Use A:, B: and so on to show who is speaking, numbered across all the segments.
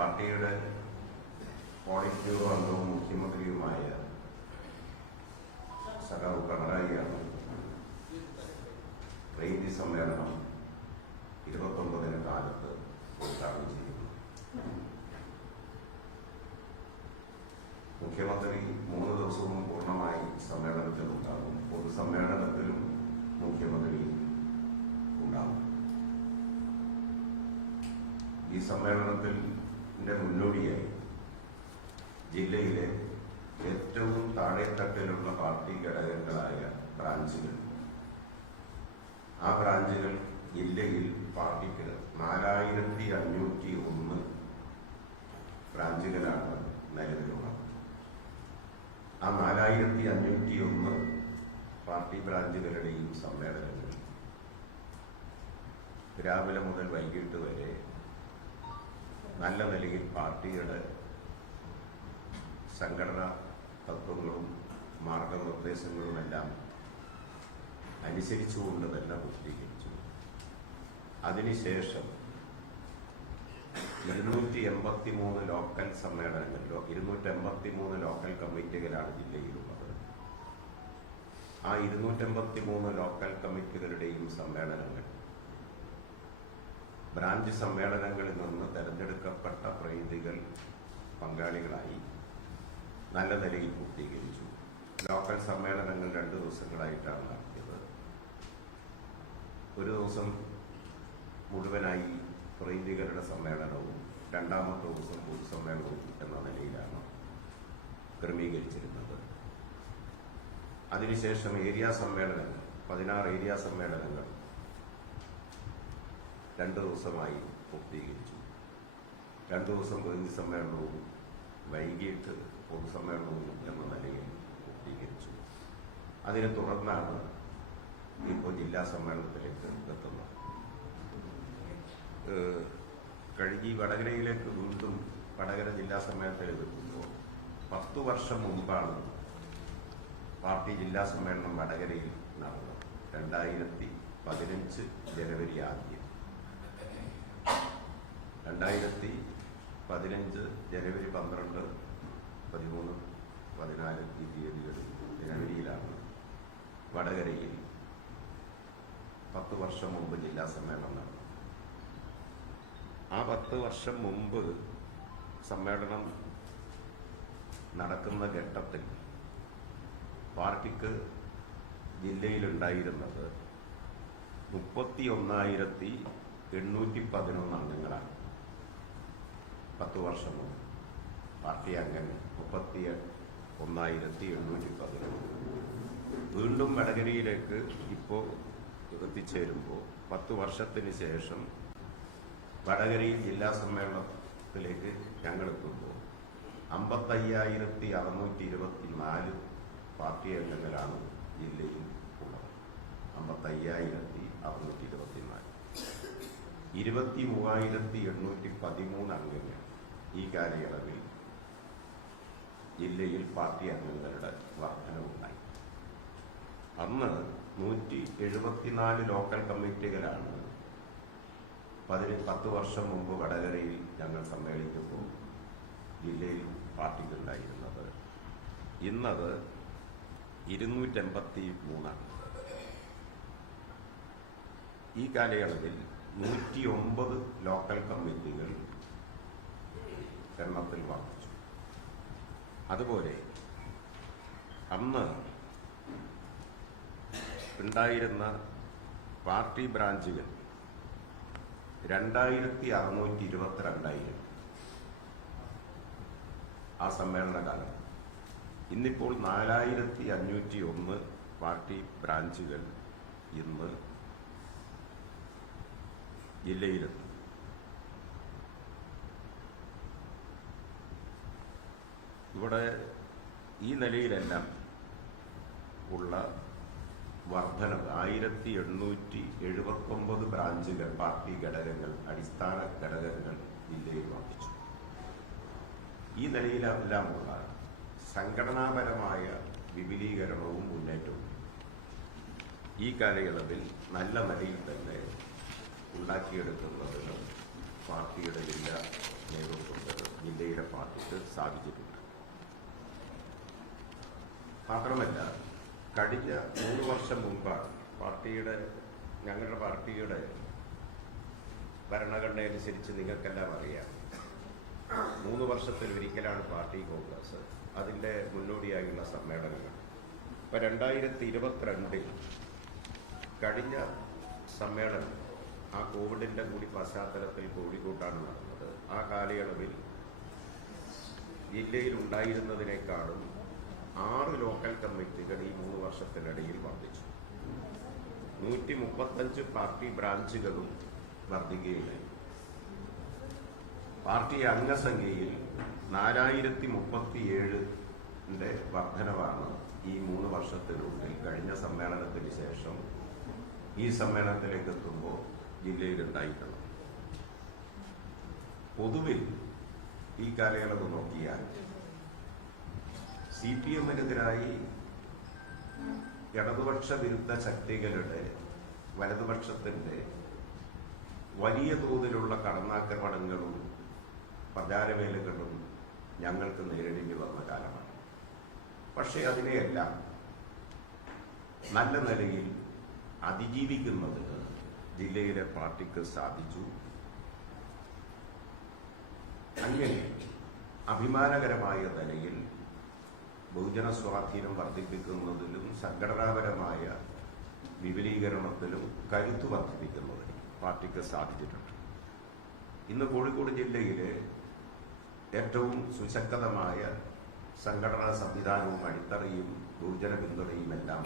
A: പാർട്ടിയുടെ polit bureau അംഗവും മുഖ്യമന്ത്രിയുമായ സഖാവ് പിണറായിയാണ് പ്രീതി സമ്മേളനം ഇരുപത്തൊമ്പതിന് കാലത്ത് ഉദ്ഘാടനം ചെയ്യുന്നു മുഖ്യമന്ത്രി മൂന്ന് ദിവസവും പൂർണമായി സമ്മേളനത്തിൽ ഉണ്ടാകും. പൊതുസമ്മേളനത്തിലും മുഖ്യമന്ത്രി ഉണ്ടാകും. ഈ സമ്മേളനത്തിന്റെ മുന്നോടിയായി. ജില്ലയിലെ ഏറ്റവും താഴെത്തട്ടിലുള്ള പാർട്ടി ഘടകങ്ങളായ ബ്രാഞ്ചുകൾ. ആ ബ്രാഞ്ചുകൾ ജില്ലയിൽ പാർട്ടിക്ക് നാലായിരത്തി അഞ്ഞൂറ്റി ഒന്ന് ബ്രാഞ്ചുകളാണ് നിലവിലുള്ളത്. ആ നാലായിരത്തി അഞ്ഞൂറ്റി ഒന്ന് പാർട്ടി ബ്രാഞ്ചുകളുടെയും സമ്മേളനങ്ങൾ രാവിലെ മുതൽ വൈകിട്ട് വരെ നല്ല നിലയിൽ പാർട്ടിയുടെ സംഘടനാ തത്വങ്ങളും മാർഗനിർദ്ദേശങ്ങളുമെല്ലാം അനുസരിച്ചുകൊണ്ട് തന്നെ പൂർത്തീകരിച്ചു. അതിനുശേഷം ഇരുന്നൂറ്റി എൺപത്തി മൂന്ന് ലോക്കൽ സമ്മേളനങ്ങളിലോ ഇരുന്നൂറ്റി എൺപത്തി മൂന്ന് ലോക്കൽ കമ്മിറ്റികളാണ് ജില്ലയിലുള്ളത്. ആ ഇരുന്നൂറ്റമ്പത്തി മൂന്ന് ലോക്കൽ കമ്മിറ്റികളുടെയും സമ്മേളനങ്ങൾ ബ്രാഞ്ച് സമ്മേളനങ്ങളിൽ നിന്ന് തെരഞ്ഞെടുക്കപ്പെട്ട പ്രതിനിധികൾ പങ്കാളികളായി നല്ല നിലയിൽ പൂർത്തീകരിച്ചു. ലോക്കൽ സമ്മേളനങ്ങൾ രണ്ട് ദിവസങ്ങളായിട്ടാണ് നടത്തിയത് ഒരു ദിവസം മുഴുവനായി പ്രതിനിധികളുടെ സമ്മേളനവും രണ്ടാമത്തെ ദിവസം പൊതുസമ്മേളനവും എന്ന നിലയിലാണ് ക്രമീകരിച്ചിരുന്നത്. അതിനുശേഷം ഏരിയ സമ്മേളനങ്ങൾ പതിനാറ് ഏരിയ സമ്മേളനങ്ങൾ രണ്ട് ദിവസമായി പൂർത്തീകരിച്ചു. രണ്ട് ദിവസം പ്രതിനിധി സമ്മേളനവും വൈകിട്ട് പൊതുസമ്മേളനവും എന്ന നിലയിൽ പൂർത്തീകരിച്ചു. അതിനെ തുടർന്നാണ് ഇപ്പോൾ ജില്ലാ സമ്മേളനത്തിലേക്ക് എത്തുന്നത്. കഴുകി വടകരയിലേക്ക് വീണ്ടും വടകര ജില്ലാ സമ്മേളനത്തിലേക്ക് എത്തുമ്പോൾ പത്തു വർഷം മുമ്പാണ് പാർട്ടി ജില്ലാ സമ്മേളനം വടകരയിൽ നടന്നത്. രണ്ടായിരത്തി പതിനഞ്ച് ജനുവരി ആദ്യം. രണ്ടായിരത്തി പതിനഞ്ച് ജനുവരി പന്ത്രണ്ട് പതിമൂന്ന് പതിനാല് ഈ തീയതികളിൽ ജനുവരിയിലാണ് വടകരയിൽ പത്ത് വർഷം മുമ്പ് ജില്ലാ സമ്മേളനം നടന്നത്. ആ പത്ത് വർഷം മുമ്പ് സമ്മേളനം നടക്കുന്ന ഘട്ടത്തിൽ പാർട്ടിക്ക് ജില്ലയിലുണ്ടായിരുന്നത് മുപ്പത്തി ഒന്നായിരത്തി എണ്ണൂറ്റി പതിനൊന്ന് അംഗങ്ങളാണ് പത്ത് വർഷം മുമ്പ്. പാർട്ടി അംഗങ്ങൾ മുപ്പത്തി ഒന്നായിരത്തി എണ്ണൂറ്റി പതിനൊന്ന് വീണ്ടും വടകരയിലേക്ക് ഇപ്പോൾ എത്തിച്ചേരുമ്പോൾ പത്ത് വർഷത്തിന് ശേഷം വടകരയിൽ ജില്ലാ സമ്മേളനത്തിലേക്ക് ഞങ്ങളെത്തുമ്പോൾ അമ്പത്തയ്യായിരത്തി അറുന്നൂറ്റി ഇരുപത്തി നാല് പാർട്ടി അംഗങ്ങളാണ് ജില്ലയിൽ ഉള്ളത്. അമ്പത്തയ്യായിരത്തി അറുന്നൂറ്റി ഇരുപത്തി നാല് ഇരുപത്തി മൂവായിരത്തി എണ്ണൂറ്റി പതിമൂന്ന് അംഗങ്ങൾ. ഈ കാലയളവിൽ ജില്ലയിൽ പാർട്ടി അംഗങ്ങളുടെ വർധനവുണ്ടായി. അന്ന് നൂറ്റി എഴുപത്തിനാല് ലോക്കൽ കമ്മിറ്റികളാണ് പതിന് പത്ത് വർഷം മുമ്പ് വടകരയിൽ ഞങ്ങൾ സമ്മേളിക്കുമ്പോൾ ജില്ലയിൽ പാർട്ടിക്കുണ്ടായിരുന്നത്. ഇന്നത് ഇരുന്നൂറ്റെൺപത്തി മൂന്നാണ് ഈ കാലയളവിൽ നൂറ്റി ഒമ്പത് ലോക്കൽ കമ്മിറ്റികൾ എണ്ണത്തിൽ വർദ്ധിച്ചു. അതുപോലെ അന്ന് ഉണ്ടായിരുന്ന പാർട്ടി ബ്രാഞ്ചുകൾ രണ്ടായിരത്തി അറുന്നൂറ്റി ഇരുപത്തിരണ്ടായിരം ആ സമ്മേളനകാലം. ഇന്നിപ്പോൾ നാലായിരത്തി അഞ്ഞൂറ്റി ഒന്ന് പാർട്ടി ബ്രാഞ്ചുകൾ ഇന്ന് ജില്ലയിലെത്തും. ഇവിടെ ഈ നിലയിലെല്ലാം ഉള്ള വർധന ആയിരത്തി എണ്ണൂറ്റി എഴുപത്തൊമ്പത് ബ്രാഞ്ചുകൾ പാർട്ടി ഘടകങ്ങൾ അടിസ്ഥാന ഘടകങ്ങൾ ജില്ലയിൽ വർദ്ധിച്ചു. ഈ നിലയിലെല്ലാമുള്ള സംഘടനാപരമായ വിപുലീകരണവും മുന്നേറ്റവും ഈ കാലയളവിൽ നല്ല നിലയിൽ തന്നെ ഉണ്ടാക്കിയെടുക്കുന്നതിനും പാർട്ടിയുടെ ജില്ലാ നേതൃത്വത്തിൽ ജില്ലയിലെ പാർട്ടിക്ക് സ്ഥാപിച്ചിട്ടുണ്ട് മാത്രമല്ല കഴിഞ്ഞ മൂന്ന് വർഷം മുമ്പാണ് പാർട്ടിയുടെ ഞങ്ങളുടെ പാർട്ടിയുടെ ഭരണഘടനയനുസരിച്ച് നിങ്ങൾക്കെല്ലാം അറിയാം. മൂന്ന് വർഷത്തിൽ ഒരിക്കലാണ് പാർട്ടി കോൺഗ്രസ്. അതിന്റെ മുന്നോടിയായുള്ള സമ്മേളനങ്ങൾ. ഇപ്പം രണ്ടായിരത്തി ഇരുപത്തിരണ്ടിൽ കഴിഞ്ഞ സമ്മേളനം ആ കോവിഡിന്റെ കൂടി പശ്ചാത്തലത്തിൽ കോഴിക്കോട്ടാണ് നടന്നത്. ആ കാലയളവിൽ ജില്ലയിൽ ഉണ്ടായിരുന്നതിനേക്കാളും ആറ് ലോക്കൽ കമ്മിറ്റികൾ ഈ മൂന്ന് വർഷത്തിനിടയിൽ വർദ്ധിച്ചു. നൂറ്റി മുപ്പത്തഞ്ച് പാർട്ടി ബ്രാഞ്ചുകളും വർദ്ധിക്കുകയുണ്ടായി. പാർട്ടി അംഗസംഖ്യയിൽ നാലായിരത്തി മുപ്പത്തിയേഴിന്റെ വർധനവാണ് ഈ മൂന്ന് വർഷത്തിനുള്ളിൽ കഴിഞ്ഞ സമ്മേളനത്തിന് ശേഷം ഈ സമ്മേളനത്തിലേക്ക് എത്തുമ്പോൾ ജില്ലയിൽ ഉണ്ടായിട്ടുള്ളത് പൊതുവിൽ ഈ കാലയളവ് നോക്കിയാൽ സി പി എമ്മിനെതിരായി ഇടതുപക്ഷ വിരുദ്ധ ശക്തികളുടെ വലതുപക്ഷത്തിന്റെ വലിയ തോതിലുള്ള കടന്നാക്രമണങ്ങളും പ്രചാരവേലകളും ഞങ്ങൾക്ക് നേരിടേണ്ടി വന്ന കാലമാണ്. പക്ഷേ അതിനെയെല്ലാം നല്ല നിലയിൽ അതിജീവിക്കുന്നതിന് ജില്ലയിലെ പാർട്ടിക്ക് സാധിച്ചു. അങ്ങനെ അഭിമാനകരമായ നിലയിൽ ബഹുജന സ്വാധീനം വർദ്ധിപ്പിക്കുന്നതിലും സംഘടനാപരമായ വിപുലീകരണത്തിലും കരുത്ത് വർദ്ധിപ്പിക്കുന്നതിനും പാർട്ടിക്ക് സാധിച്ചിട്ടുണ്ട്. ഇന്ന് കോഴിക്കോട് ജില്ലയിലെ ഏറ്റവും സുശക്തമായ സംഘടനാ സംവിധാനവും അടിത്തറയും ബഹുജന പിന്തുണയും എല്ലാം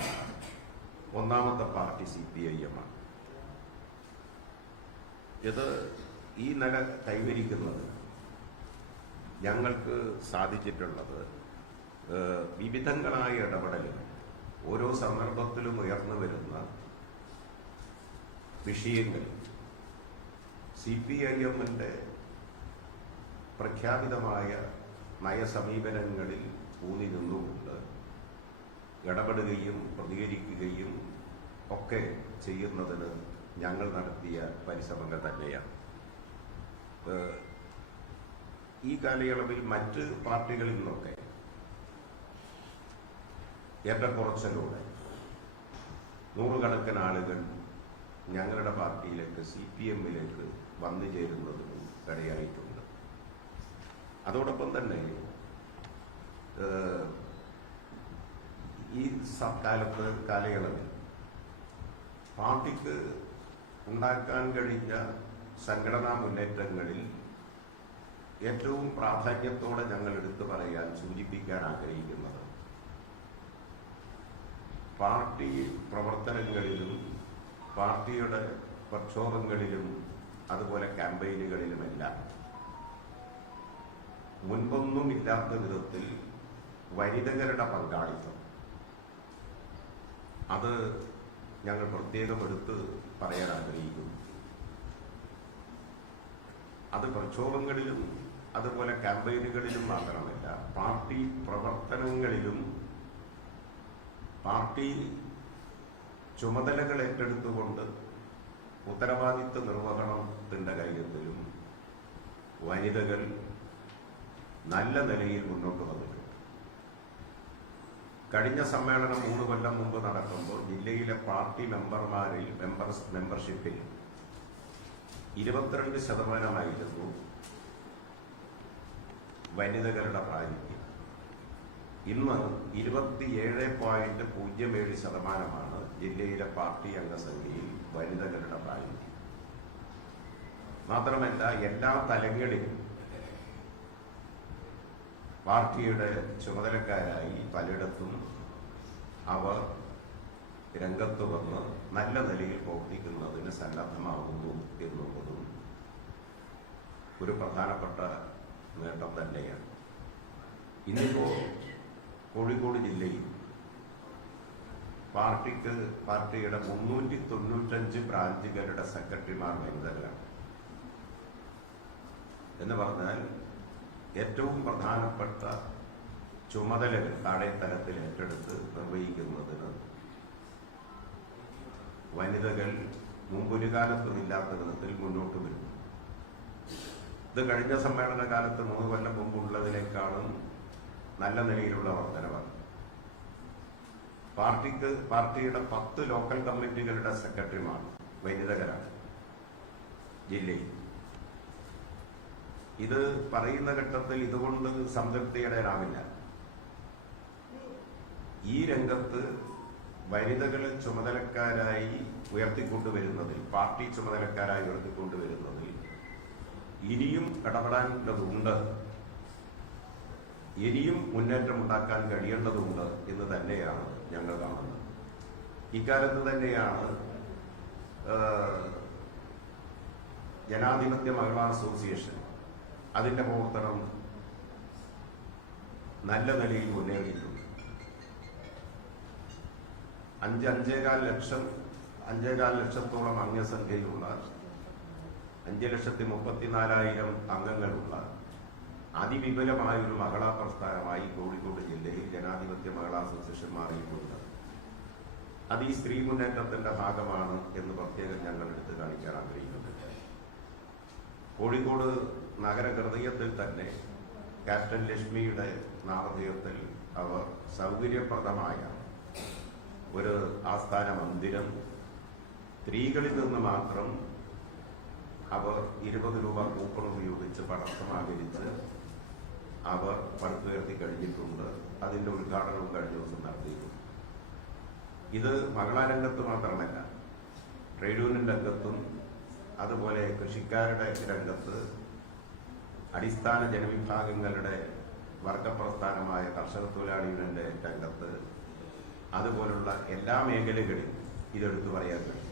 A: ഒന്നാമത്തെ party C P I M ആണ്. ഇത് ഈ നില കൈവരിക്കുന്നതിന് ഞങ്ങൾക്ക് സാധിച്ചിട്ടുള്ളത് വിവിധങ്ങളായ ഇടപെടലുകൾ. ഓരോ സന്ദർഭത്തിലും ഉയർന്നു വരുന്ന വിഷയങ്ങൾ. സി പി ഐ എമ്മിന്റെ പ്രഖ്യാപിതമായ നയസമീപനങ്ങളിൽ ഊന്നി നിന്നുകൊണ്ട് ഇടപെടുകയും പ്രതികരിക്കുകയും ഒക്കെ ചെയ്യുന്നതിന് ഞങ്ങൾ നടത്തിയ പരിശ്രമങ്ങൾ തന്നെയാണ്. ഈ കാലയളവിൽ മറ്റ് പാർട്ടികളിൽ നിന്നൊക്കെ ഏറ്റക്കുറച്ചിലൂടെ നൂറുകണക്കിന് ആളുകൾ ഞങ്ങളുടെ പാർട്ടിയിലേക്ക് സി പി എമ്മിലേക്ക് വന്നു ചേരുന്നതിനും ഇടയായിട്ടുണ്ട് അതോടൊപ്പം തന്നെ ഈ കാലത്ത് കാലയളവിൽ പാർട്ടിക്ക് ഉണ്ടാക്കാൻ കഴിഞ്ഞ സംഘടനാ മുന്നേറ്റങ്ങളിൽ ഏറ്റവും പ്രാധാന്യത്തോടെ ഞങ്ങൾ എടുത്തു പറയാൻ സൂചിപ്പിക്കാൻ ആഗ്രഹിക്കുന്നത് പാർട്ടി പ്രവർത്തനങ്ങളിലും പാർട്ടിയുടെ പ്രക്ഷോഭങ്ങളിലും അതുപോലെ ക്യാമ്പയിനുകളിലുമെല്ലാം മുൻപൊന്നും ഇല്ലാത്ത വിധത്തിൽ വനിതകളുടെ പങ്കാളിത്തം. അത് ഞങ്ങൾ പ്രത്യേകം എടുത്ത് പറയാൻ ആഗ്രഹിക്കുന്നു. അത് പ്രക്ഷോഭങ്ങളിലും അതുപോലെ ക്യാമ്പയിനുകളിലും മാത്രമല്ല പാർട്ടി പ്രവർത്തനങ്ങളിലും പാർട്ടി ചുമതലകൾ ഏറ്റെടുത്തുകൊണ്ട് ഉത്തരവാദിത്വ നിർവഹണത്തിന്റെ കാര്യത്തിലും വനിതകൾ നല്ല നിലയിൽ മുന്നോട്ട് വന്നിട്ടുണ്ട്. കഴിഞ്ഞ സമ്മേളനം മൂന്ന് കൊല്ലം മുമ്പ് നടക്കുമ്പോൾ ജില്ലയിലെ പാർട്ടി മെമ്പർമാരിൽ മെമ്പർ മെമ്പർഷിപ്പിൽ ഇരുപത്തിരണ്ട് ശതമാനമായിരുന്നു വനിതകളുടെ പ്രാതിനിധ്യം. ഇന്ന് ഇരുപത്തിയേഴ് പോയിന്റ് പൂജ്യം ഏഴ് ശതമാനമാണ് ജില്ലയിലെ പാർട്ടി അംഗസംഖ്യയിൽ വനിതകളുടെ പ്രാതിനിധ്യം. മാത്രമല്ല എല്ലാ തലങ്ങളിലും പാർട്ടിയുടെ ചുമതലക്കാരായി പലയിടത്തും അവർ രംഗത്ത് വന്ന് നല്ല നിലയിൽ പ്രവർത്തിക്കുന്നതിന് സന്നദ്ധമാകുന്നു എന്നുള്ളതും ഒരു പ്രധാനപ്പെട്ട നേട്ടം തന്നെയാണ്. ഇന്നിപ്പോ കോഴിക്കോട് ജില്ലയിൽ പാർട്ടിക്ക് പാർട്ടിയുടെ മുന്നൂറ്റി തൊണ്ണൂറ്റഞ്ച് ബ്രാഞ്ചുകളുടെ സെക്രട്ടറിമാർ വനിതകളാണ് എന്ന് പറഞ്ഞാൽ ഏറ്റവും പ്രധാനപ്പെട്ട ചുമതലകൾ താഴെ തലത്തിൽ ഏറ്റെടുത്ത് നിർവഹിക്കുന്നതിന് വനിതകൾ മുമ്പൊരു കാലത്തും ഇല്ലാത്ത വിധത്തിൽ മുന്നോട്ട് വരുന്നു ഇത് കഴിഞ്ഞ സമ്മേളന കാലത്ത് മൂന്ന് കൊല്ലം മുമ്പുള്ളതിനേക്കാളും നല്ല നിലയിലുള്ള വർധനവാണ്. പാർട്ടിക്ക് പാർട്ടിയുടെ പത്ത് ലോക്കൽ കമ്മിറ്റികളുടെ സെക്രട്ടറിമാർ വനിതകരാണ് ജില്ലയിൽ. ഇത് പറയുന്ന ഘട്ടത്തിൽ ഇതുകൊണ്ട് സംതൃപ്തിയടയാനാവില്ല ഈ രംഗത്ത് വനിതകളെ ചുമതലക്കാരായി ഉയർത്തിക്കൊണ്ടുവരുന്നതിൽ പാർട്ടി ചുമതലക്കാരായി ഉയർത്തിക്കൊണ്ടുവരുന്നതിൽ ഇനിയും ഇടപെടേണ്ടതുണ്ട് ഇനിയും മുന്നേറ്റം ഉണ്ടാക്കാൻ കഴിയേണ്ടതുണ്ട് എന്ന് തന്നെയാണ് ഞങ്ങൾ കാണുന്നത്. ഇക്കാലത്ത് തന്നെയാണ് ജനാധിപത്യ മഹിളാ അസോസിയേഷൻ അതിന്റെ പ്രവർത്തനം നല്ല നിലയിൽ മുന്നേറിയിട്ടുണ്ട്. അഞ്ച് അഞ്ചേകാൽ ലക്ഷം അഞ്ചേകാൽ ലക്ഷത്തോളം അംഗസംഖ്യയുള്ള അഞ്ച് ലക്ഷത്തി മുപ്പത്തിനാലായിരം അംഗങ്ങളുള്ള അതിവിപുലമായ ഒരു മഹിളാ പ്രസ്ഥാനമായി കോഴിക്കോട് ജില്ലയിൽ ജനാധിപത്യ മഹിളാ അസോസിയേഷൻ മാറിയിട്ടുണ്ട്. അത് ഈ സ്ത്രീ മുന്നേറ്റത്തിന്റെ ഭാഗമാണ് എന്ന് പ്രത്യേകം ഞങ്ങൾ എടുത്തു കാണിക്കാൻ ആഗ്രഹിക്കുന്നുണ്ട്. കോഴിക്കോട് നഗരഹൃദയത്തിൽ തന്നെ ക്യാപ്റ്റൻ ലക്ഷ്മിയുടെ നാമധേയത്തിൽ അവർ സൗകര്യപ്രദമായ ഒരു ആസ്ഥാന മന്ദിരം സ്ത്രീകളിൽ നിന്ന് മാത്രം അവർ ഇരുപത് രൂപ കൂപ്പൺ ഉപയോഗിച്ച് പണം അവർ പടുത്തുയർത്തി കഴിഞ്ഞിട്ടുണ്ട്. അതിന്റെ ഉദ്ഘാടനവും കഴിഞ്ഞ ദിവസം നടത്തിയിട്ടുണ്ട് ഇത് മകളാരംഗത്ത് മാത്രമല്ല ട്രേഡ് യൂണിയൻ രംഗത്തും അതുപോലെ കൃഷിക്കാരുടെ രംഗത്ത് അടിസ്ഥാന ജനവിഭാഗങ്ങളുടെ വർഗപ്രസ്ഥാനമായ കർഷക തൊഴിലാളി യൂണിയന്റെ രംഗത്ത് അതുപോലുള്ള എല്ലാ മേഖലകളിലും ഇതെടുത്തു പറയാൻ കഴിയും.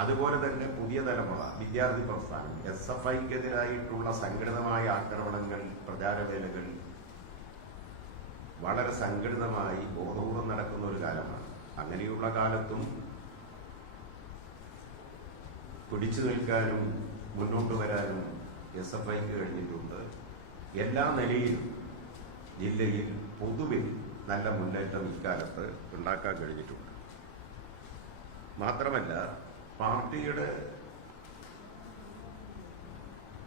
A: അതുപോലെ തന്നെ പുതിയ തലമുറ വിദ്യാർത്ഥി പ്രസ്ഥാനം എസ് എഫ് ഐക്കെതിരായിട്ടുള്ള സംഘടിതമായ ആക്രമണങ്ങൾ പ്രചാരവേലകൾ വളരെ സംഘടിതമായി ബോധപൂർവം നടക്കുന്ന ഒരു കാലമാണ്. അങ്ങനെയുള്ള കാലത്തും പിടിച്ചു നിൽക്കാനും മുന്നോട്ട് വരാനും എസ് എഫ് ഐക്ക് കഴിഞ്ഞിട്ടുണ്ട്. എല്ലാ നിലയിലും ജില്ലയിൽ പൊതുവിൽ നല്ല മുന്നേറ്റം ഇക്കാലത്ത് ഉണ്ടാക്കാൻ കഴിഞ്ഞിട്ടുണ്ട്. മാത്രമല്ല പാർട്ടിയുടെ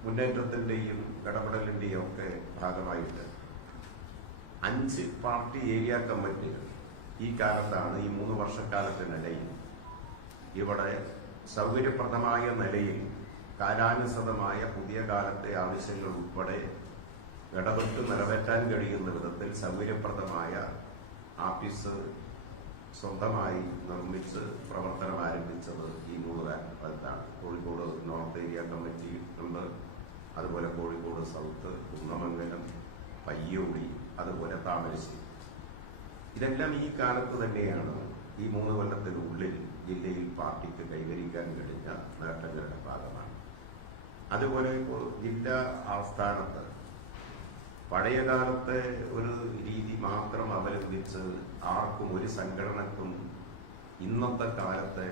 A: മുന്നേറ്റത്തിന്റെയും ഇടപെടലിന്റെയും ഒക്കെ ഭാഗമായിട്ട് അഞ്ച് പാർട്ടി ഏരിയ കമ്മിറ്റികൾ ഈ കാലത്താണ് ഈ മൂന്ന് വർഷക്കാലത്തിനിടയിൽ ഇവിടെ സൗകര്യപ്രദമായ നിലയിൽ കാലാനുസൃതമായ പുതിയ കാലത്തെ ആവശ്യങ്ങൾ ഉൾപ്പെടെ ഇടപെട്ട് നിറവേറ്റാൻ കഴിയുന്ന വിധത്തിൽ സൗകര്യപ്രദമായ ആഫീസ് സ്വന്തമായി നിർമ്മിച്ച് പ്രവർത്തനം ആരംഭിച്ചത് ഈ മൂന്ന് കാലത്താണ് കോഴിക്കോട് നോർത്ത് ഏരിയ കമ്മിറ്റി ഉണ്ട്. അതുപോലെ കോഴിക്കോട് സൗത്ത് കുന്നമംഗലം പയ്യോടി അതുപോലെ താമരശ്ശേരി. ഇതെല്ലാം ഈ കാലത്ത് തന്നെയാണ് ഈ മൂന്ന് കൊല്ലത്തിനുള്ളിൽ ജില്ലയിൽ പാർട്ടിക്ക് കൈവരിക്കാൻ കഴിഞ്ഞ നേട്ടങ്ങളുടെ ഭാഗമാണ്. അതുപോലെ ഇപ്പോൾ ജില്ലാ ആസ്ഥാനത്ത് പഴയ കാലത്തെ ഒരു രീതി മാത്രം അവലംബിച്ച് ആർക്കും ഒരു സംഘടനക്കും ഇന്നത്തെ കാലത്തെ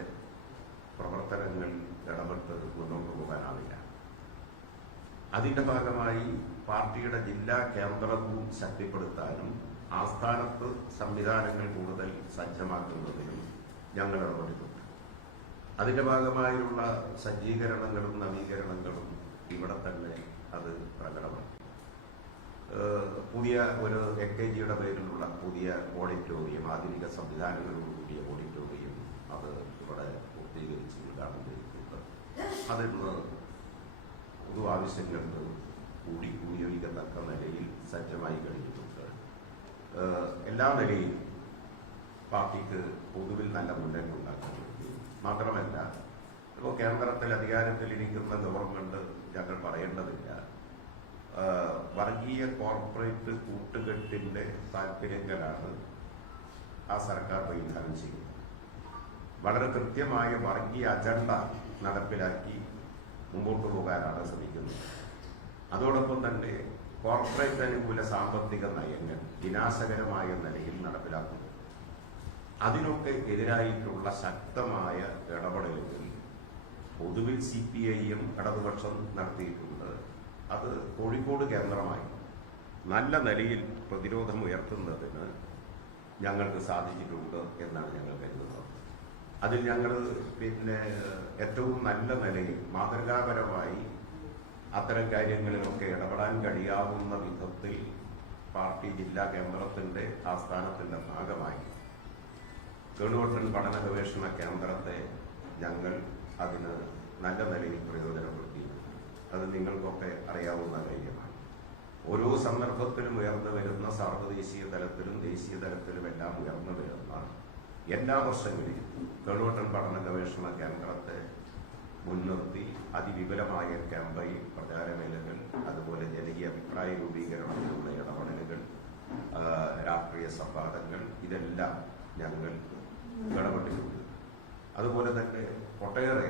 A: പ്രവർത്തനങ്ങൾ ഇടപെട്ട് മുന്നോട്ട് പോകാനാവില്ല. അതിന്റെ ഭാഗമായി പാർട്ടിയുടെ ജില്ലാ കേന്ദ്രവും ശക്തിപ്പെടുത്താനും ആസ്ഥാനത്ത് സംവിധാനങ്ങൾ കൂടുതൽ സജ്ജമാക്കുന്നതിനും ഞങ്ങൾ ഇടപെട്ടിട്ടുണ്ട്. അതിന്റെ ഭാഗമായുള്ള സജ്ജീകരണങ്ങളും നവീകരണങ്ങളും ഇവിടെ തന്നെ അത് പ്രകടമാണ് പുതിയ ഒരു എ കെ ജിയുടെ പേരിലുള്ള പുതിയ ഓഡിറ്റോറിയം ആധുനിക സംവിധാനങ്ങളോട് കൂടിയ ഓഡിറ്റോറിയം അത് ഇവിടെ പൂർത്തീകരിച്ച് ഉദ്ഘാടനം ചെയ്തിട്ടുണ്ട്. അതിന്ന് പൊതു ആവശ്യങ്ങൾക്ക് കൂടി ഉപയോഗിക്കത്തക്ക നിലയിൽ സജ്ജമായി കഴിഞ്ഞിട്ടുണ്ട്. എല്ലാ നിലയിലും പാർട്ടിക്ക് പൊതുവിൽ നല്ല മുന്നേറ്റം ഉണ്ടാക്കാൻ കഴിയും മാത്രമല്ല ഇപ്പോൾ കേന്ദ്രത്തിൽ അധികാരത്തിലിരിക്കുന്ന ഗവൺമെന്റ് ഞങ്ങൾ പറയേണ്ടതില്ല. വർഗീയ കോർപ്പറേറ്റ് കൂട്ടുകെട്ടിന്റെ താല്പര്യങ്ങളാണ് ആ സർക്കാർ പരിഹാരം ചെയ്യുന്നത്. വളരെ കൃത്യമായ വർഗീയ അജണ്ട നടപ്പിലാക്കി മുമ്പോട്ട് പോകാനാണ് ശ്രമിക്കുന്നത്. അതോടൊപ്പം തന്നെ കോർപ്പറേറ്റ് അനുകൂല സാമ്പത്തിക നയങ്ങൾ വിനാശകരമായ നിലയിൽ നടപ്പിലാക്കുന്നു. അതിനൊക്കെ എതിരായിട്ടുള്ള ശക്തമായ ഇടപെടലുകൾ പൊതുവിൽ സി പി ഐയും ഇടതുപക്ഷം നടത്തിയിട്ടുണ്ട്. അത് കോഴിക്കോട് കേന്ദ്രമായി നല്ല നിലയിൽ പ്രതിരോധം ഉയർത്തുന്നതിന് ഞങ്ങൾക്ക് സാധിച്ചിട്ടുണ്ട് എന്നാണ് ഞങ്ങൾ കരുതുന്നത്. അതിൽ ഞങ്ങൾ പിന്നെ ഏറ്റവും നല്ല നിലയിൽ മാതൃകാപരമായി അത്തരം കാര്യങ്ങളിലൊക്കെ ഇടപെടാൻ കഴിയാവുന്ന വിധത്തിൽ പാർട്ടി ജില്ലാ കേന്ദ്രത്തിന്റെ ആസ്ഥാനത്തിന്റെ ഭാഗമായി കേണുവട്ടൻ പഠന ഗവേഷണ കേന്ദ്രത്തെ ഞങ്ങൾ അതിന് നല്ല നിലയിൽ പ്രയോജനപ്പെടുത്തി. അത് നിങ്ങൾക്കൊക്കെ അറിയാവുന്ന കാര്യമാണ്. ഓരോ സന്ദർഭത്തിലും ഉയർന്നു വരുന്ന സർവദേശീയ തലത്തിലും ദേശീയ തലത്തിലും എല്ലാം ഉയർന്നു വരുന്ന എല്ലാ വർഷങ്ങളിലും കേളോട്ടൻ പഠന ഗവേഷണ കേന്ദ്രത്തെ മുൻനിർത്തി അതിവിപുലമായ ക്യാമ്പയിൻ പ്രചാരമേലകൾ അതുപോലെ ജനകീയ അഭിപ്രായ രൂപീകരണത്തിലുള്ള ഇടപെടലുകൾ രാഷ്ട്രീയ സംവാദങ്ങൾ ഇതെല്ലാം ഞങ്ങൾ ഇടപെട്ടിട്ടുണ്ട് അതുപോലെ തന്നെ ഒട്ടേറെ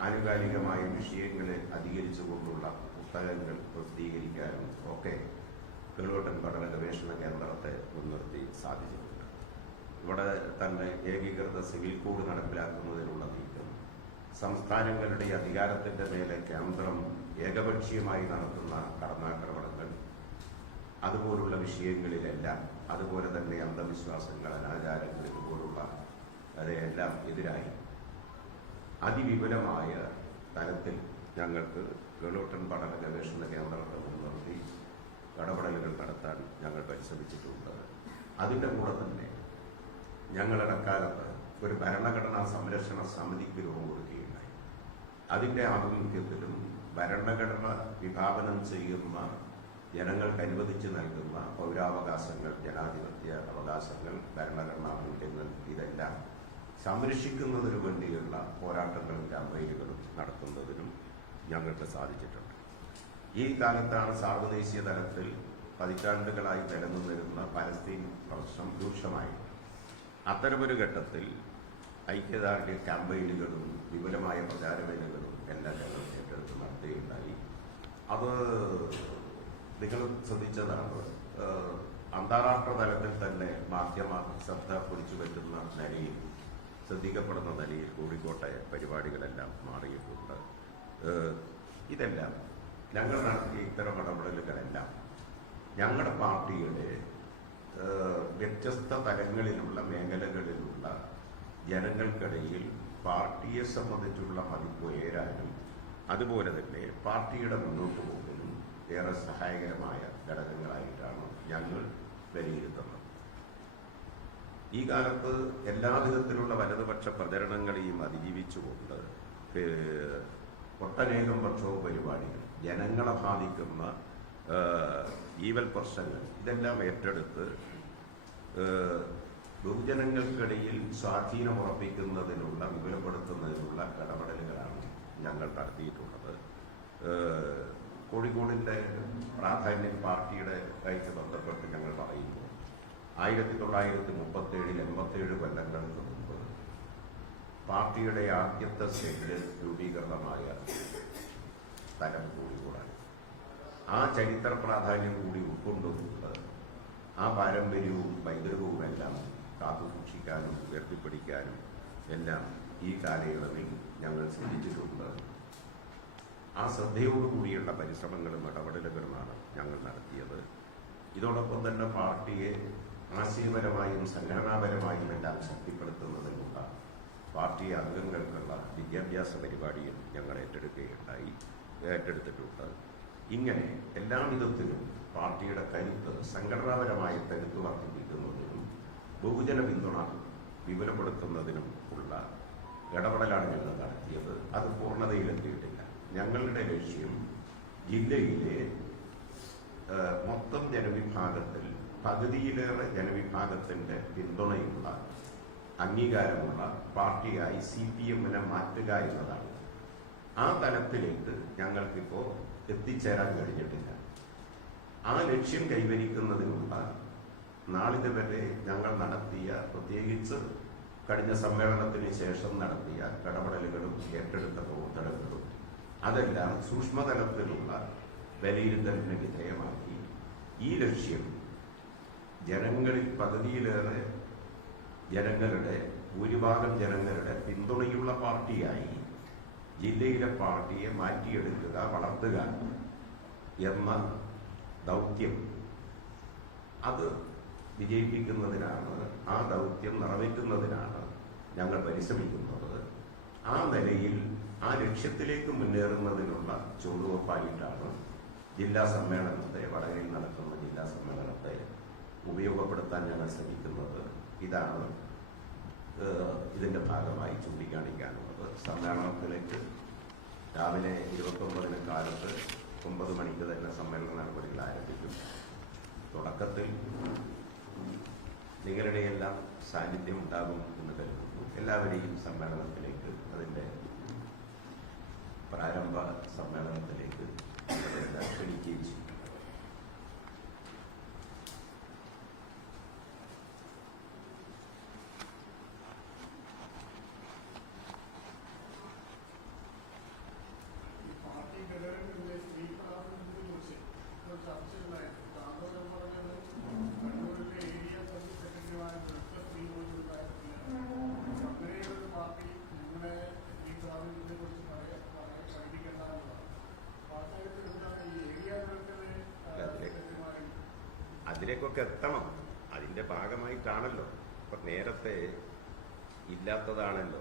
A: ആനുകാലികമായ വിഷയങ്ങളെ അധികരിച്ചുകൊണ്ടുള്ള പുസ്തകങ്ങൾ പ്രസിദ്ധീകരിക്കാനും ഒക്കെ കേളോട്ടൻ പഠന ഗവേഷണ കേന്ദ്രത്തെ മുൻനിർത്തി സാധിച്ചിട്ടുണ്ട്. ഇവിടെ തന്നെ ഏകീകൃത സിവിൽ കോഡ് നടപ്പിലാക്കുന്നതിനുള്ള നീക്കം സംസ്ഥാനങ്ങളുടെ അധികാരത്തിന്റെ മേലെ കേന്ദ്രം ഏകപക്ഷീയമായി നടത്തുന്ന കടന്നാക്രമണങ്ങൾ അതുപോലുള്ള വിഷയങ്ങളിലെല്ലാം അതുപോലെ തന്നെ അന്ധവിശ്വാസങ്ങൾ അനാചാരങ്ങൾ ഇതുപോലുള്ള അതെല്ലാം എതിരായി അതിവിപുലമായ തലത്തിൽ ഞങ്ങൾക്ക് ഗലോട്ടൻ പഠന ഗവേഷണ കേന്ദ്രത്തെ മുൻനിർത്തി ഇടപെടലുകൾ നടത്താൻ ഞങ്ങൾ പരിശ്രമിച്ചിട്ടുണ്ട്. അതിന്റെ കൂടെ തന്നെ ഞങ്ങളിടക്കാലത്ത് ഒരു ഭരണഘടനാ സംരക്ഷണ സമിതിക്ക് രൂപം കൊടുക്കുകയുണ്ടായി. അതിന്റെ ആഭിമുഖ്യത്തിലും ഭരണഘടന വിഭാവനം ചെയ്യുന്ന ജനങ്ങൾക്ക് അനുവദിച്ചു നൽകുന്ന പൗരാവകാശങ്ങൾ ജനാധിപത്യ അവകാശങ്ങൾ ഭരണഘടനാ മൂല്യങ്ങൾ ഇതെല്ലാം സംരക്ഷിക്കുന്നതിനു വേണ്ടിയുള്ള പോരാട്ടങ്ങളും ക്യാമ്പയിനുകളും നടത്തുന്നതിനും ഞങ്ങൾക്ക് സാധിച്ചിട്ടുണ്ട്. ഈ കാലത്താണ് സാർവദേശീയ തലത്തിൽ പതിറ്റാണ്ടുകളായി നിലനിന്നിരുന്ന പലസ്തീൻ പ്രശ്നം രൂക്ഷമായി അത്തരമൊരു ഘട്ടത്തിൽ ഐക്യദാർഢ്യ ക്യാമ്പയിനുകളും വിപുലമായ പ്രചാരവേലകളും എല്ലാം ഞങ്ങൾ ഏറ്റെടുത്ത് നടത്തുകയുണ്ടായി അത് നിങ്ങൾ ശ്രദ്ധിച്ചതാണ്. അന്താരാഷ്ട്ര തലത്തിൽ തന്നെ മാധ്യമ ശ്രദ്ധ പിടിച്ചു പറ്റുന്ന നിലയിൽ ശ്രദ്ധിക്കപ്പെടുന്ന നിലയിൽ കോഴിക്കോട്ടെ പരിപാടികളെല്ലാം മാറിയിട്ടുണ്ട്. ഇതെല്ലാം ഞങ്ങൾ നടത്തിയ ഇത്തരം ഇടപെടലുകളെല്ലാം ഞങ്ങളുടെ പാർട്ടിയുടെ വ്യത്യസ്ത തലങ്ങളിലുള്ള മേഖലകളിലുള്ള ജനങ്ങൾക്കിടയിൽ പാർട്ടിയെ സംബന്ധിച്ചുള്ള മതിപ്പ് ഉയരാനും അതുപോലെ തന്നെ പാർട്ടിയുടെ മുന്നോട്ട് പോകുന്നതിനും ഏറെ സഹായകരമായ ഘടകങ്ങളായിട്ടാണ് ഞങ്ങൾ വിലയിരുത്തുന്നത്. ഈ കാലത്ത് എല്ലാവിധത്തിലുള്ള വലതുപക്ഷ പ്രചരണങ്ങളെയും അതിജീവിച്ചുകൊണ്ട് ഒട്ടനേകം പ്രക്ഷോഭ പരിപാടികൾ ജനങ്ങളെ ബാധിക്കുന്ന ഈവൽ പ്രശ്നങ്ങൾ ഇതെല്ലാം ഏറ്റെടുത്ത് ബഹുജനങ്ങൾക്കിടയിൽ സ്വാധീനം ഉറപ്പിക്കുന്നതിനുള്ള വിപുലപ്പെടുത്തുന്നതിനുള്ള ഇടപെടലുകളാണ് ഞങ്ങൾ നടത്തിയിട്ടുള്ളത്. കോഴിക്കോടിന്റെ പ്രാധാന്യം പാർട്ടിയുടെ ആയിട്ട് ബന്ധപ്പെട്ട് ഞങ്ങൾ പറയുന്നു. ആയിരത്തി തൊള്ളായിരത്തി മുപ്പത്തി ഏഴിൽ എൺപത്തേഴ് കൊല്ലങ്ങൾക്ക് മുമ്പ് പാർട്ടിയുടെ ആദ്യത്തെ സെല്ല് രൂപീകരണമായ സ്ഥലം കോഴിക്കോടാണ് ആ ചരിത്ര പ്രാധാന്യം കൂടി ഉൾക്കൊണ്ടുകൊണ്ട് ആ പാരമ്പര്യവും പൈതൃകവും എല്ലാം കാത്തു സൂക്ഷിക്കാനും ഉയർത്തിപ്പിടിക്കാനും എല്ലാം ഈ കാലയളവിൽ ഞങ്ങൾ ശ്രദ്ധിച്ചിട്ടുണ്ട്. ആ ശ്രദ്ധയോടുകൂടിയുള്ള പരിശ്രമങ്ങളും ഇടപെടലുകളുമാണ് ഞങ്ങൾ നടത്തിയത്. ഇതോടൊപ്പം തന്നെ പാർട്ടിയെ ആശയപരമായും സംഘടനാപരമായും എല്ലാം ശക്തിപ്പെടുത്തുന്നതിനുള്ള പാർട്ടി അംഗങ്ങൾക്കുള്ള വിദ്യാഭ്യാസ പരിപാടിയും ഞങ്ങൾ ഏറ്റെടുക്കുകയുണ്ടായി ഏറ്റെടുത്തിട്ടുണ്ട്. ഇങ്ങനെ എല്ലാവിധത്തിലും പാർട്ടിയുടെ കരുത്ത് സംഘടനാപരമായ കരുത്ത് വർദ്ധിപ്പിക്കുന്നതിനും ബഹുജന പിന്തുണ വിപുലപ്പെടുത്തുന്നതിനും ഉള്ള ഇടപെടലാണ് ഞങ്ങൾ നടത്തിയത്. അത് പൂർണതയിലെത്തിയിട്ടില്ല ഞങ്ങളുടെ ലക്ഷ്യം ജില്ലയിലെ മൊത്തം ജനവിഭാഗത്തിൽ പകുതിയിലേറെ ജനവിഭാഗത്തിന്റെ പിന്തുണയുള്ള അംഗീകാരമുള്ള പാർട്ടിയായി സി പി എമ്മിനെ മാറ്റുക എന്നതാണ്. ആ തലത്തിലേക്ക് ഞങ്ങൾക്കിപ്പോൾ എത്തിച്ചേരാൻ കഴിഞ്ഞിട്ടില്ല. ആ ലക്ഷ്യം കൈവരിക്കുന്നതിനുള്ള നാളിതുവരെ ഞങ്ങൾ നടത്തിയ പ്രത്യേകിച്ച് കഴിഞ്ഞ സമ്മേളനത്തിന് ശേഷം നടത്തിയ ഇടപെടലുകളും ഏറ്റെടുത്ത പ്രവർത്തനങ്ങളും അതെല്ലാം സൂക്ഷ്മതലത്തിലുള്ള വിലയിരുത്തലിന് വിധേയമാക്കി. ഈ ലക്ഷ്യം ജനങ്ങളിൽ പകുതിയിലേറെ ജനങ്ങളുടെ ഭൂരിഭാഗം ജനങ്ങളുടെ പിന്തുണയുള്ള പാർട്ടിയായി ജില്ലയിലെ പാർട്ടിയെ മാറ്റിയെടുക്കുക വളർത്തുക എന്ന ദൗത്യം അത് വിജയിപ്പിക്കുന്നതിനാണ് ആ ദൗത്യം നിറവേറ്റുന്നതിനാണ് ഞങ്ങൾ പരിശ്രമിക്കുന്നത്. ആ നിലയിൽ ആ ലക്ഷ്യത്തിലേക്ക് മുന്നേറുന്നതിനുള്ള ചുവടുവപ്പായിട്ടാണ് ജില്ലാ സമ്മേളനത്തെ വടകരയിൽ നടക്കുന്ന ജില്ലാ സമ്മേളനത്തെ ഉപയോഗപ്പെടുത്താൻ ഞങ്ങൾ ശ്രമിക്കുന്നത് ഇതാണ് ഇതിന്റെ ഭാഗമായി ചൂണ്ടിക്കാണിക്കാനുള്ളത്. സമ്മേളനത്തിലേക്ക് രാവിലെ ഇരുപത്തൊമ്പതിന് കാലത്ത് ഒമ്പത് മണിക്ക് തന്നെ സമ്മേളന നടപടികൾ ആരംഭിക്കും. തുടക്കത്തിൽ നിങ്ങളുടെയെല്ലാം സാന്നിധ്യം ഉണ്ടാകും എന്ന് കരുതുന്നു. എല്ലാവരെയും സമ്മേളനത്തിലേക്ക് അതിന്റെ പ്രാരംഭ സമ്മേളനത്തിലേക്ക് അവരെല്ലാം ക്ഷണിക്കുകയും ചെയ്യും
B: ഈ പാർട്ടി ഘടകങ്ങളിലെ സ്ത്രീ പ്രാതിനിധ്യത്തെ കുറിച്ച് ഒരു ചർച്ചയുണ്ടായിരുന്നു താങ്കൾ പറഞ്ഞത് കണ്ണൂരിലെ ഏരിയ കമ്മിറ്റി സെക്രട്ടറിമാരെ ഒറ്റ സ്ത്രീ പോലും ഉണ്ടായിട്ടില്ല അങ്ങനെയുള്ള ഒരു പാർട്ടി നിങ്ങളെ സ്ത്രീ പ്രാതിനിധ്യത്തെ കുറിച്ച് പറയാൻ പഠിപ്പിക്കേണ്ട എന്നുള്ളതാണ് പാർട്ടിയിൽ എന്താണ് ഈ ഏരിയ കമ്മിറ്റിയിലെ സെക്രട്ടറിമാരും
A: അതിലേക്കൊക്കെ എത്തണം. അതിന്റെ ഭാഗമായിട്ടാണല്ലോ. ഇപ്പം നേരത്തെ ഇല്ലാത്തതാണല്ലോ.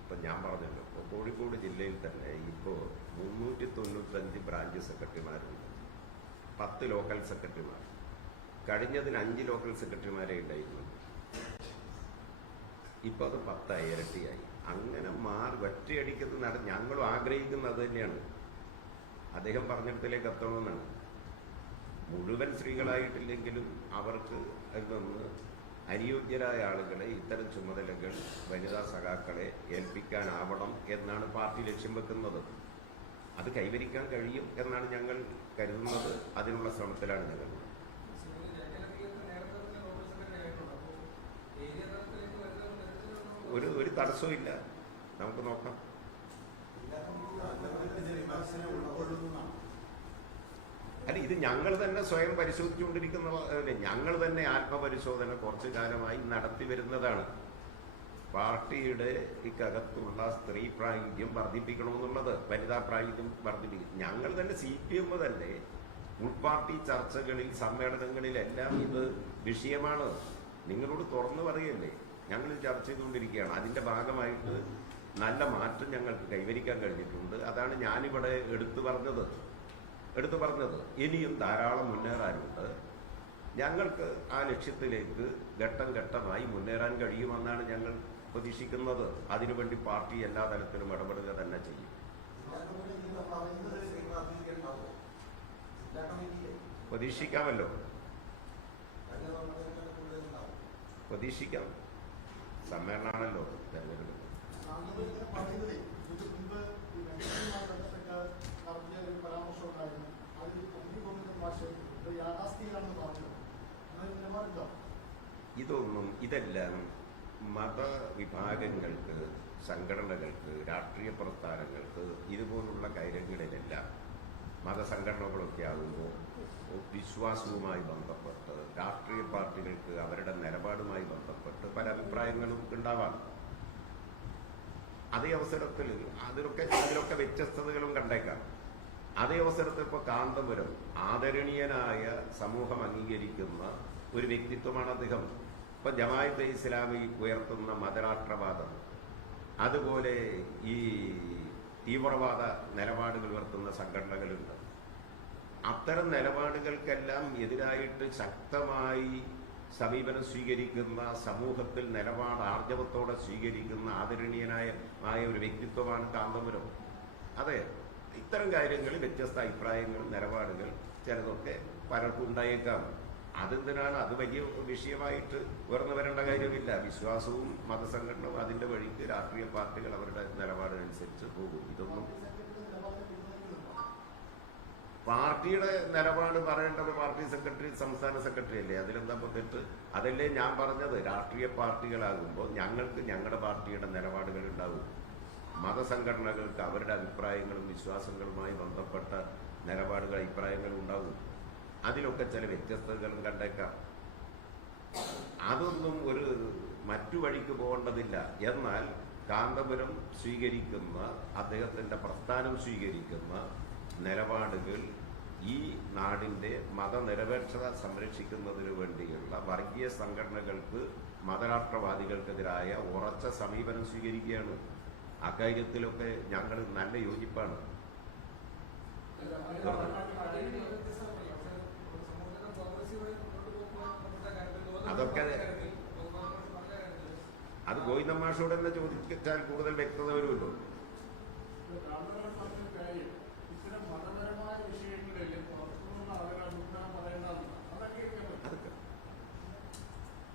A: ഇപ്പൊ ഞാൻ പറഞ്ഞല്ലോ ഇപ്പൊ കോഴിക്കോട് ജില്ലയിൽ തന്നെ ഇപ്പോൾ മുന്നൂറ്റി തൊണ്ണൂറ്റഞ്ച് ബ്രാഞ്ച് സെക്രട്ടറിമാരുണ്ട് പത്ത് ലോക്കൽ സെക്രട്ടറിമാർ കഴിഞ്ഞതിന് അഞ്ച് ലോക്കൽ സെക്രട്ടറിമാരെ ഉണ്ടായിരുന്നു. ഇപ്പൊ അത് പത്തായി ഇരട്ടിയായി. അങ്ങനെ മാറി വെട്ടിയടിക്കുന്നത് ഞങ്ങളും ആഗ്രഹിക്കുന്നത് തന്നെയാണ്. അദ്ദേഹം പറഞ്ഞിടത്തിലേക്ക് എത്തണമെന്നാണ്. മുഴുവൻ സ്ത്രീകളായിട്ടില്ലെങ്കിലും അവർക്ക് നിന്ന് അനുയോജ്യരായ ആളുകളെ ഇത്തരം ചുമതലകൾ വനിതാ സഖാക്കളെ ഏൽപ്പിക്കാനാവണം എന്നാണ് പാർട്ടി ലക്ഷ്യം വെക്കുന്നത്. അത് കൈവരിക്കാൻ കഴിയും എന്നാണ് ഞങ്ങൾ കരുതുന്നത്. അതിനുള്ള ശ്രമത്തിലാണ് ഞങ്ങൾ. ഒരു ഒരു തടസ്സവും നമുക്ക് നോക്കാം. അല്ല ഇത് ഞങ്ങൾ തന്നെ സ്വയം പരിശോധിച്ചുകൊണ്ടിരിക്കുന്ന ഞങ്ങൾ തന്നെ ആത്മപരിശോധന കുറച്ചു കാലമായി നടത്തി വരുന്നതാണ്. പാർട്ടിയുടെ ഇക്കകത്തുള്ള സ്ത്രീ പ്രാതിനിധ്യം വർദ്ധിപ്പിക്കണമെന്നുള്ളത് വനിതാ പ്രാതിനിധ്യം വർദ്ധിപ്പിക്കും ഞങ്ങൾ തന്നെ സി പി എം തന്നെ ഉൾപാർട്ടി ചർച്ചകളിൽ സമ്മേളനങ്ങളിലെല്ലാം ഇത് വിഷയമാണ്. നിങ്ങളോട് തുറന്നു പറയല്ലേ? ഞങ്ങൾ ചർച്ച ചെയ്തുകൊണ്ടിരിക്കുകയാണ്. അതിന്റെ ഭാഗമായിട്ട് നല്ല മാറ്റം ഞങ്ങൾക്ക് കൈവരിക്കാൻ കഴിഞ്ഞിട്ടുണ്ട്. അതാണ് ഞാനിവിടെ എടുത്തു പറഞ്ഞത്. എടുത്തു പറഞ്ഞത്. ഇനിയും ധാരാളം മുന്നേറാനുണ്ട്. ഞങ്ങൾക്ക് ആ ലക്ഷ്യത്തിലേക്ക് ഘട്ടം ഘട്ടമായി മുന്നേറാൻ കഴിയുമെന്നാണ് ഞങ്ങൾ പ്രതീക്ഷിക്കുന്നത്. അതിനുവേണ്ടി പാർട്ടി എല്ലാ തലത്തിലും ഇടപെടുക തന്നെ ചെയ്യും. പ്രതീക്ഷിക്കാമല്ലോ. പ്രതീക്ഷിക്കാം. സമ്മേളനമാണല്ലോ തെരഞ്ഞെടുപ്പ്
B: താങ്കളിങ്ങനെ പറയുന്നതേ ഇതിന് മുൻപ് ഈ വെങ്കയ്യയുമായി ബന്ധപ്പെട്ട് നടത്തിയ ഒരു പരാമർശം ഉണ്ടായിരുന്നു അതിൽ ഒന്നിക്കൊന്നിനും ഭാഷ ഇത് യാഥാസ്ഥിതിയാണെന്ന് പറഞ്ഞു അങ്ങനെ നിലപാടുണ്ടോ
A: ഇതൊന്നും ഇതെല്ലാം മതവിഭാഗങ്ങൾക്ക് സംഘടനകൾക്ക് രാഷ്ട്രീയ പ്രസ്ഥാനങ്ങൾക്ക് ഇതുപോലുള്ള കാര്യങ്ങളിലെല്ലാം മതസംഘടനകളൊക്കെ ആകുമ്പോൾ വിശ്വാസവുമായി ബന്ധപ്പെട്ട് രാഷ്ട്രീയ പാർട്ടികൾക്ക് അവരുടെ നിലപാടുമായി ബന്ധപ്പെട്ട് പല അഭിപ്രായങ്ങളും ഉണ്ടാവാം. അതേ അവസരത്തിൽ അതിലൊക്കെ അതിലൊക്കെ വ്യത്യസ്തതകളും കണ്ടേക്കാം. അതേ അവസരത്തിൽ ഇപ്പൊ കാന്തപുരം ആദരണീയനായ സമൂഹം അംഗീകരിക്കുന്ന ഒരു വ്യക്തിത്വമാണ് അദ്ദേഹം. ഇപ്പൊ ജമായത്തെ ഇസ്ലാമി ഉയർത്തുന്ന മതരാഷ്ട്രവാദം. അതുപോലെ ഈ തീവ്രവാദ നിലപാടുകൾ ഉയർത്തുന്ന സംഘടനകളുണ്ട്. അത്തരം നിലപാടുകൾക്കെല്ലാം എതിരായിട്ട് ശക്തമായി സമീപനം സ്വീകരിക്കുന്ന സമൂഹത്തിൽ നിലപാട് ആർജവത്തോടെ സ്വീകരിക്കുന്ന ആദരണീയനായ ആയ ഒരു വ്യക്തിത്വമാണ് കാന്തപുരം. അതെ ഇത്തരം കാര്യങ്ങളിൽ വ്യത്യസ്ത അഭിപ്രായങ്ങൾ നിലപാടുകൾ ചിലതൊക്കെ പലർക്കും ഉണ്ടായേക്കാം. അതെന്തിനാണ്? അത് വലിയ വിഷയമായിട്ട് ഉയർന്നു വരേണ്ട കാര്യമില്ല. വിശ്വാസവും മതസംഘടനവും അതിന്റെ വഴിക്ക് രാഷ്ട്രീയ പാർട്ടികൾ അവരുടെ നിലപാടിനനുസരിച്ച് പോകും. ഇതൊന്നും പാർട്ടിയുടെ നിലപാട് പറയേണ്ടത് പാർട്ടി സെക്രട്ടറി സംസ്ഥാന സെക്രട്ടറി അല്ലേ? അതിലെന്താ തെറ്റ് അതല്ലേ ഞാൻ പറഞ്ഞത്. രാഷ്ട്രീയ പാർട്ടികളാകുമ്പോൾ ഞങ്ങൾക്ക് ഞങ്ങളുടെ പാർട്ടിയുടെ നിലപാടുകൾ ഉണ്ടാകും മതസംഘടനകൾക്ക് അവരുടെ അഭിപ്രായങ്ങളും വിശ്വാസങ്ങളുമായി ബന്ധപ്പെട്ട നിലപാടുകൾ അഭിപ്രായങ്ങളും ഉണ്ടാവും. അതിലൊക്കെ ചില വ്യത്യസ്തതകളും കണ്ടേക്കാം. അതൊന്നും ഒരു മറ്റു വഴിക്ക് പോകേണ്ടതില്ല. എന്നാൽ കാന്തപുരം സ്വീകരിക്കുന്ന അദ്ദേഹത്തിന്റെ പ്രസ്ഥാനം സ്വീകരിക്കുന്ന നിലപാടുകൾ ഈ നാടിന്റെ മതനിരപേക്ഷത സംരക്ഷിക്കുന്നതിന് വേണ്ടിയുള്ള വർഗീയ സംഘടനകൾക്ക് മതരാഷ്ട്രവാദികൾക്കെതിരായ ഉറച്ച സമീപനം സ്വീകരിക്കുകയാണ്. അക്കാര്യത്തിലൊക്കെ ഞങ്ങൾ നല്ല യോജിപ്പാണ്. അതൊക്കെ അത്. മാഷോട് തന്നെ ചോദിച്ചാൽ കൂടുതൽ വ്യക്തത വരുമല്ലോ.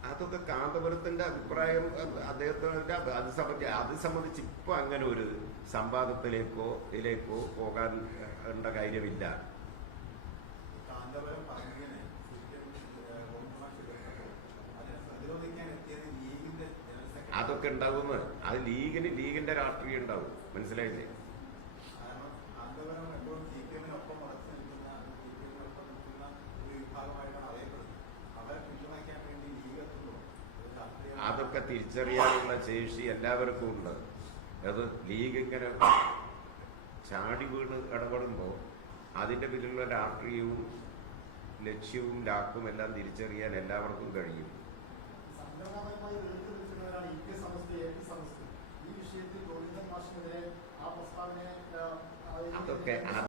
B: അതൊക്കെ.
A: കാന്തപുരത്തിന്റെ അഭിപ്രായം അദ്ദേഹത്തിന്റെ അത് സംബന്ധിച്ച് അത് സംബന്ധിച്ച് ഇപ്പൊ അങ്ങനെ ഒരു സംവാദത്തിലേക്കോ ഇതിലേക്കോ പോകാൻ കാര്യമില്ല.
C: കാന്തപുരം പറഞ്ഞിങ്ങനെ അതിനെ പ്രതിരോധിക്കാൻ എത്തിയത് ലീഗിന്റെ ജനറൽ സെക്രട്ടറി
A: അതൊക്കെ ഉണ്ടാവുമെന്ന്. അത് ലീഗിന് ലീഗിന്റെ രാഷ്ട്രീയം ഉണ്ടാവും. മനസ്സിലായില്ലേ? അതൊക്കെ തിരിച്ചറിയാനുള്ള ശേഷി എല്ലാവർക്കും ഉണ്ട്. അത് ലീഗ് ഇങ്ങനെ ചാടി വീണ് ഇടപെടുമ്പോൾ അതിന്റെ പിന്നിലുള്ള രാഷ്ട്രീയവും ലക്ഷ്യവും ലാക്കും എല്ലാം തിരിച്ചറിയാൻ എല്ലാവർക്കും കഴിയും.
D: സംഘടനാപരമായി എതിർത്ത് നിൽക്കുന്നവരാണ് E P Samastha A P Samastha. ഈ വിഷയത്തിൽ ഗോവിന്ദൻ മാഷിനെതിരെ ആ പ്രസ്താവനയെ